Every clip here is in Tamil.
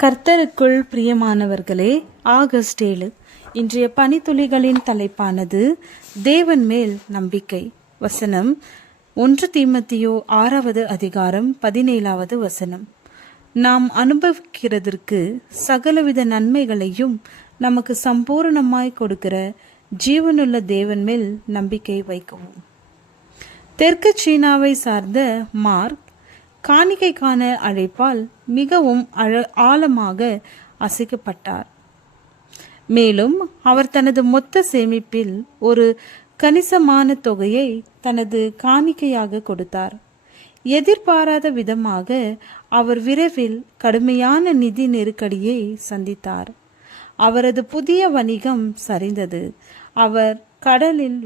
கர்த்தருக்குள் பிரியமானவர்களே, ஆகஸ்ட் 7 இன்றைய பனித்துளிகளின் தலைப்பானது தேவன் மேல் நம்பிக்கை. வசனம் 1 தீமோத்தேயு 6வது அதிகாரம் 17வது வசனம். நாம் அனுபவிக்கிறதற்கு சகலவித நன்மைகளையும் நமக்கு சம்பூர்ணமாய் கொடுக்கிற ஜீவனுள்ள தேவன் மேல் நம்பிக்கை வைக்கவும். தெற்கு சீனாவை சார்ந்த மார்க் காணிக்கைக்கான அழைப்பால் மிகவும் ஆழமாக அசைக்கப்பட்டார். மேலும் அவர் தனது மொத்த சேமிப்பில் ஒரு கணிசமான தொகையை தனது காணிக்கையாக கொடுத்தார். எதிர்பாராத விதமாக அவர் விரைவில் கடுமையான நிதி நெருக்கடியை சந்தித்தார். அவரது புதிய வணிகம் சரிந்தது. அவர் கடனில்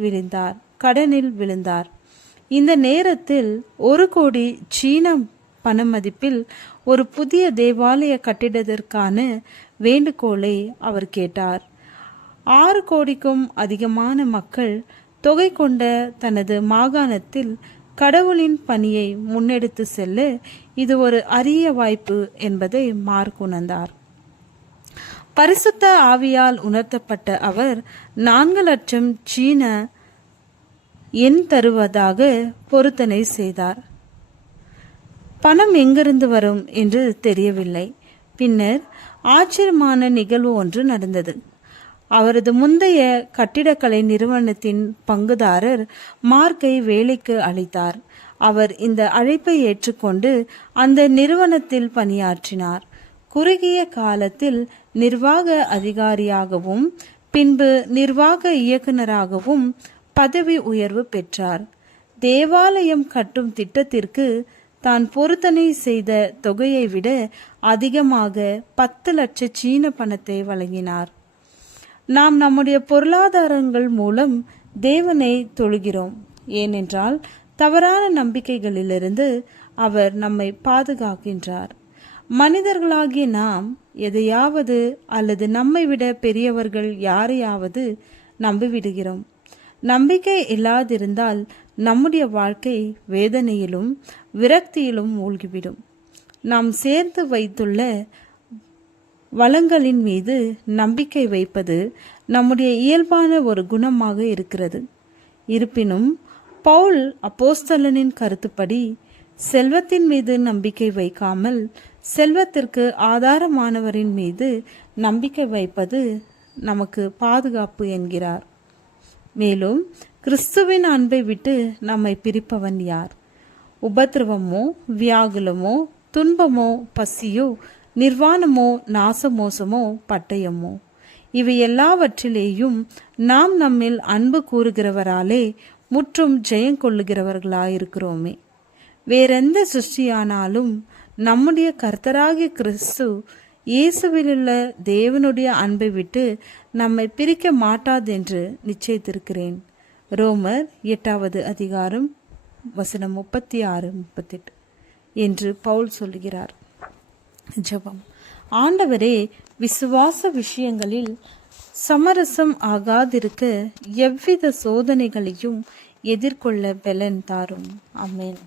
விழுந்தார். இந்த நேரத்தில் 1 கோடி சீன பணமதிப்பில் ஒரு புதிய தேவாலய கட்டிடத்திற்கான வேண்டுகோளை அவர் கேட்டார். 6 கோடிக்கும் அதிகமான மக்கள் தொகை கொண்ட தனது மாகாணத்தில் கடவுளின் பணியை முன்னெடுத்து செல்ல இது ஒரு அரிய வாய்ப்பு என்பதை மார்க் உணர்ந்தார். பரிசுத்த ஆவியால் உணர்த்தப்பட்ட அவர் 4 லட்சம் சீன எண் தருவதாக பொருத்தனை செய்தார். பணம் எங்கிருந்து வரும் என்று தெரியவில்லை. பின்னர் ஆச்சரியமான நிகழ்வு ஒன்று நடந்தது. அவரது முந்தைய கட்டிடக்கலை நிறுவனத்தின் பங்குதாரர் மார்க்கை வேலைக்கு அழைத்தார். அவர் இந்த அழைப்பை ஏற்றுக்கொண்டு அந்த நிறுவனத்தில் பணியாற்றினார். குறுகிய காலத்தில் நிர்வாக அதிகாரியாகவும் பின்பு நிர்வாக இயக்குநராகவும் பதவி உயர்வு பெற்றார். தேவாலயம் கட்டும் திட்டத்திற்கு தான் பொருத்தனை செய்த தொகையை விட அதிகமாக 10 லட்சம் சீன பணத்தை வழங்கினார். நாம் நம்முடைய பொருளாதாரங்கள் மூலம் தேவனை தொழுகிறோம். ஏனென்றால் தவறான நம்பிக்கைகளிலிருந்து அவர் நம்மை பாதுகாக்கின்றார். மனிதர்களாகிய நாம் எதையாவது அல்லது நம்மை விட பெரியவர்கள் யாரையாவது நம்பிவிடுகிறோம். நம்பிக்கை இல்லாதிருந்தால் நம்முடைய வாழ்க்கை வேதனையிலும் விரக்தியிலும் மூழ்கிவிடும். நாம் சேர்த்து வைத்துள்ள வளங்களின் மீது நம்பிக்கை வைப்பது நம்முடைய இயல்பான ஒரு குணமாக இருக்கிறது. இருப்பினும் பவுல் அப்போஸ்தலனின் கருத்துப்படி செல்வத்தின் மீது நம்பிக்கை வைக்காமல் செல்வத்திற்கு ஆதாரமானவரின் மீது நம்பிக்கை வைப்பது நமக்கு பாதுகாப்பு என்கிறார். மேலும் கிறிஸ்துவின் அன்பை விட்டு நம்மை பிரிப்பவன் யார்? உபத்திரவமோ, வியாகுலமோ, துன்பமோ, பசியோ, நிர்வாணமோ, நாசமோசமோ, பட்டயமோ, இவை எல்லாவற்றிலேயும் நாம் நம்மில் அன்பு கூறுகிறவராலே முற்றும் ஜெயங்கொள்ளுகிறவர்களாயிருக்கிறோமே. வேறெந்த சிருஷ்டியானாலும் நம்முடைய கர்த்தராகிய கிறிஸ்து இயேசுவிலுள்ள தேவனுடைய அன்பை விட்டு நம்மை பிரிக்க மாட்டாதென்று நிச்சயித்திருக்கிறேன். ரோமர் 8வது அதிகாரம் வசனம் 36-38 என்று பவுல் சொல்கிறார். ஜெபம். ஆண்டவரே, விசுவாச விஷயங்களில் சமரசம் ஆகாதிருக்க எவ்வித சோதனைகளையும் எதிர்கொள்ள பலன் தாரும். ஆமென்.